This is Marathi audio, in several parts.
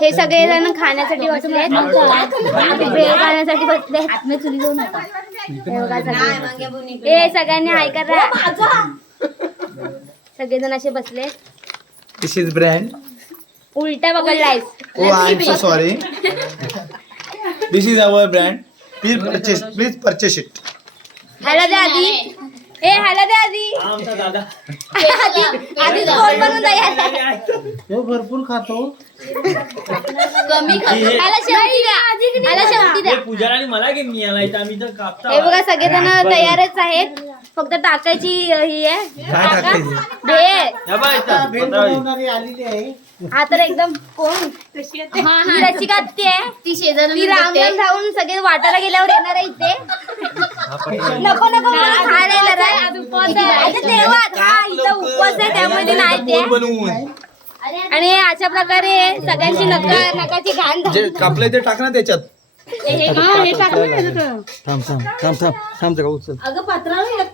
हे सगळे जण खाण्यासाठी बसले भेळ खाण्यासाठी बसले हे सगळ्यांनी हाय करा सगळेजण असे बसले दिस इज ब्रँड उलटा पकडलायस oh I am so sorry this is our brand please purchase it ह्याला द्या आधी ह्याला द्या आधी आधी कोण बनवून द्या भरपूर खातो कमी ह्याला शेवटी द्या ह्याला शेवटी द्या पूजाला मला घेऊन यायला इथं आम्ही तर कापता हे बघा सगळेजण तयारच आहेत फक्त टाकायची ही आहे काय टाकायची भेळ आलेली आहे हा तर एकदम कोण ही रसिका आत्ती आहे ती शेजारी राम राहून सगळे वाटायला गेल्यावर येणार आहे इथे नको नको मला खायला येणार आहे आता देवात हा इथं उपवास आहे त्यामुळे ती नाही ते आणि अशा प्रकारे सगळ्यांची नकाची घाण झाली. जे कापलंय ते टाक ना त्याच्यात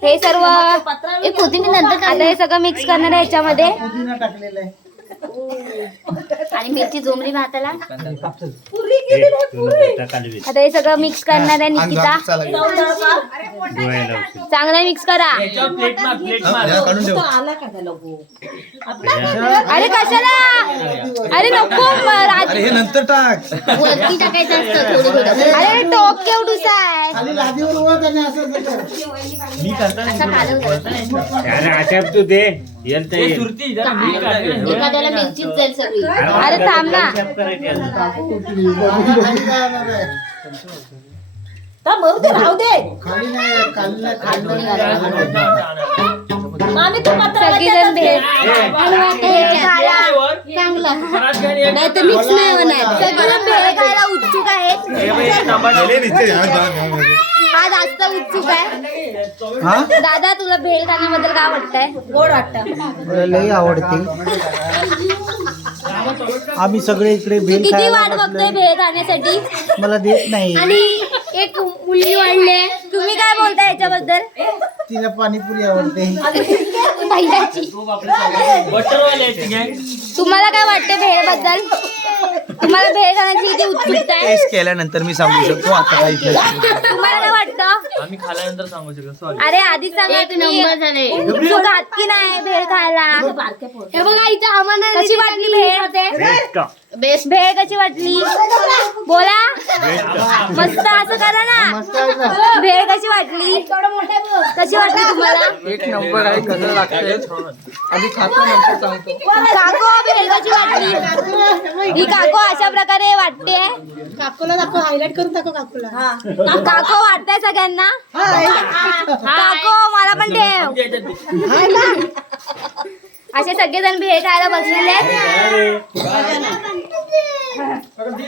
हे सर्व आता हे सगळं मिक्स करणार आहे ह्याच्यामध्ये टाकलेलं आहे आणि मिरची झोमरी भाताला आता हे सगळं मिक्स करणार आहे निकिता चांगलं मिक्स करा प्लेट मार काढून ठेव अरे कशाला अरे नको अरे हे नंतर टाक वरती टाकायचं असतं थोडं थोडं अरे टोप केवढूसा आहे खाली लादीवर वर त्याने असं मी करता अरे आचाप तू दे सुरती जरा मी काढते. एखाद्याला मिरचीच जाईल सगळी अरे थांब ना खाली नाही सगळीजण भेळ नाही तर मिक्स नाही होणार सगळीजण भेळ खायला उत्सुक आहेत हा जास्त उत्सुक आहे दादा तुला भेळ खाण्याबद्दल काय वाटतंय गोड वाटतं लई आवडते आम्ही सगळे इकडे भेल किती खायला वाट बघतोय भेळ खाण्यासाठी मला देत नाही आणि एक मुलगी वाढले तुम्ही काय बोलताय याच्याबद्दल तिला पाणीपुरी आवडते पहिल्याची बटरवाले आहेत ती gang. तुम्हाला काय वाटते भेळ बद्दल तुम्हाला भेळ खाण्याची किती उत्सुकता आहे टेस्ट केल्यानंतर मी सांगू शकतो आता काहीच नाही तुम्हाला काय वाटतं आम्ही खाल्यानंतर सांगू शकतो सॉरी अरे आधीच सांगा तुम्ही उत्सुक आहात की नाही भेळ खायला हे बघा इथं आम्हाला कशी वाटली भेळ भेळ कशी वाटली बोला मस्त असं करा ना भेळ कशी वाटली कशी वाटली तुम्हाला एक नंबर आहे कसं लागतंय आधी खातो नंतर सांगतो काको भेळ कशी वाटली ही काको अशा प्रकारे वाटते काकूला दाखव हायलाइट करून दाखव काकूला काको वाटतंय सगळ्यांना काको मला पण ठेव असे सगळेजण भेळ खायला बसलेले आहेत